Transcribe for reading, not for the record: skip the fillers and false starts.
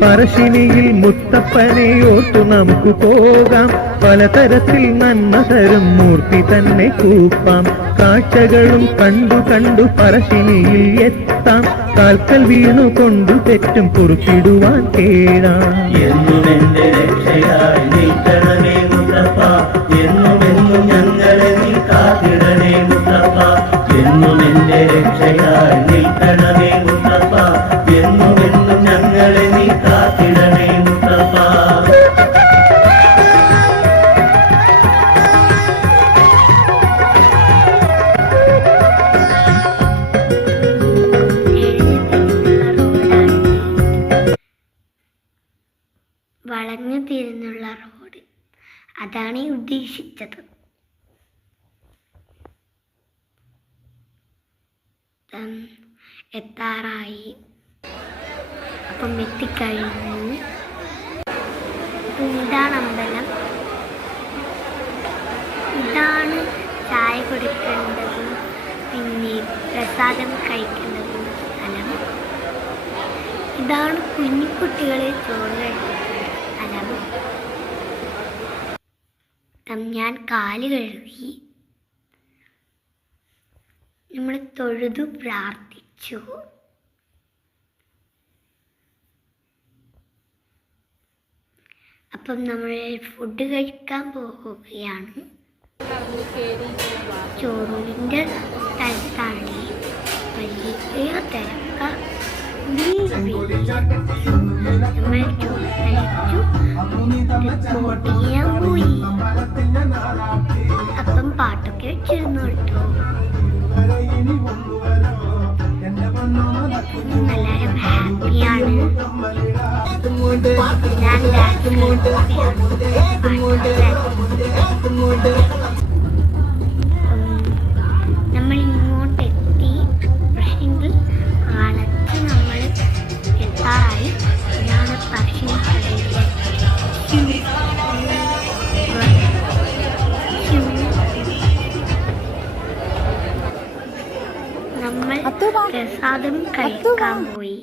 പറശ്ശിനിയിൽ മുത്തപ്പനെ ഓർത്തു നമുക്ക് പോകാം. പലതരത്തിൽ നന്മ തരും മൂർത്തി തന്നെ കൂപ്പാം. കാഴ്ചകളും കണ്ടു കണ്ടു പറശ്ശിനിയിൽ എത്താം. കാൽക്കൽ വീണു കൊണ്ടു തെറ്റും കുറുക്കിടുവാൻ കേഴാം. എന്നുമെന്റെ രക്ഷയായി നിൽക്കണമേ മുത്തപ്പ, എന്നുമെന്നും ഞങ്ങളെ നീ കാത്തിടണേ മുത്തപ്പ. എന്നുമെന്റെ രക്ഷയായി നിൽക്കണമേ മുത്തപ്പ, എന്നുമെന്നും ഞങ്ങളെ നീ കാത്തിടണേ മുത്തപ്പ. വളഞ്ഞു തിരിഞ്ഞുള്ള റോഡ്, അതാണ് ഉദ്ദേശിച്ചത്. എത്താറായി. അപ്പം എത്തിക്കഴിഞ്ഞു. ഇതാണ് അമ്പലം. ഇതാണ് ചായ കുടിക്കേണ്ടതും പിന്നെ പ്രസാദം കഴിക്കേണ്ടതും സ്ഥലം. ഇതാണ് കുഞ്ഞിക്കുട്ടികളെ ചോറ് കഴിക്കുന്നത് സ്ഥലം. ഞാൻ കാല് കഴുകി, നമ്മൾ തൊഴുതു പ്രാർത്ഥിച്ചു. അപ്പം നമ്മൾ ഫുഡ് കഴിക്കാൻ പോവുകയാണ്. ചോറിൻ്റെ സ്ഥലത്താണ് വലിയ തിരക്ക്. നമ്മൾ ചോറ് കഴിച്ചു, റിപ്പോർട്ട് ചെയ്യാൻ പോയി. അപ്പം പാട്ടൊക്കെ വെച്ചിരുന്നു കേട്ടോ. എല്ലാവരും ഹാപ്പിയാണ്. ഞാൻ നമ്മൾ ഇങ്ങോട്ടെത്തി. പക്ഷെങ്കിൽ കാലത്ത് നമ്മൾ എത്താറായി. ഇതാണ് പറശ്ശിനി കടയിലെ നമ്മൾ പ്രസാദം കഴിക്കാൻ പോയി.